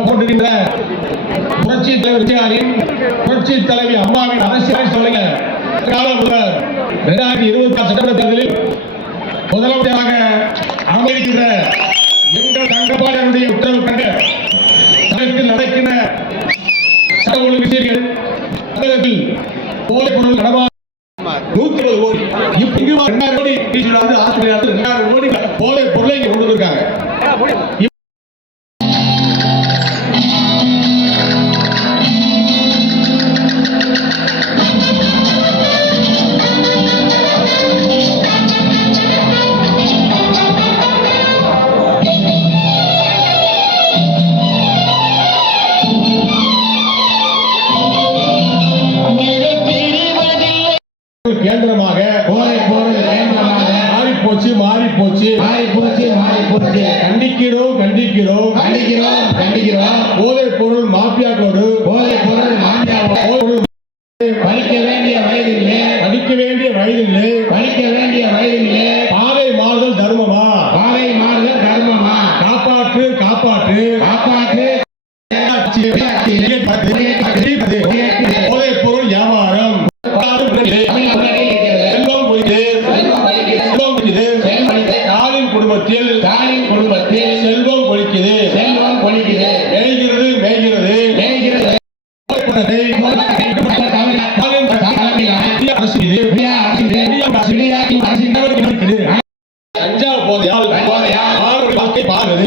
போட்டுகின்ற புரட்சி தலைவர் எம்ஜிஆரின் புரட்சி தலைவி அம்மாவின் அரசியல் சொல்லுங்க 2026 சட்டமன்ற தேர்தலில் முதலமைச்சராக அமைக்கின்ற எங்கள் தங்கபாண்டியனுடைய உத்தரவு கண்ட தமிழகத்தில் நடக்கின்ற சட்ட ஒழுங்கு விஷயங்கள் தமிழகத்தில் போதைப் பொருள் நடமா 120 கோடி இங்கு 2000 கோடி ஆஸ்திரேலியா 2000 கோடி போதைப் பொருளை இங்க கொண்டு வந்திருக்காங்க. கேந்திரமாக மாறி போச்சு கண்டிக்கிறோம் போதைப் பொருள் மாபியாக்களோடு படிக்க வேண்டிய வயதிலே பாதை மாறுதல் தர்மமா காப்பாற்று போதைப் பொருள் வியாபாரம் குடும்பத்தில் செல்வம் கொளிக்குது மேய்கிறது கஞ்சா போதையால் வாழ்க்கை பாருது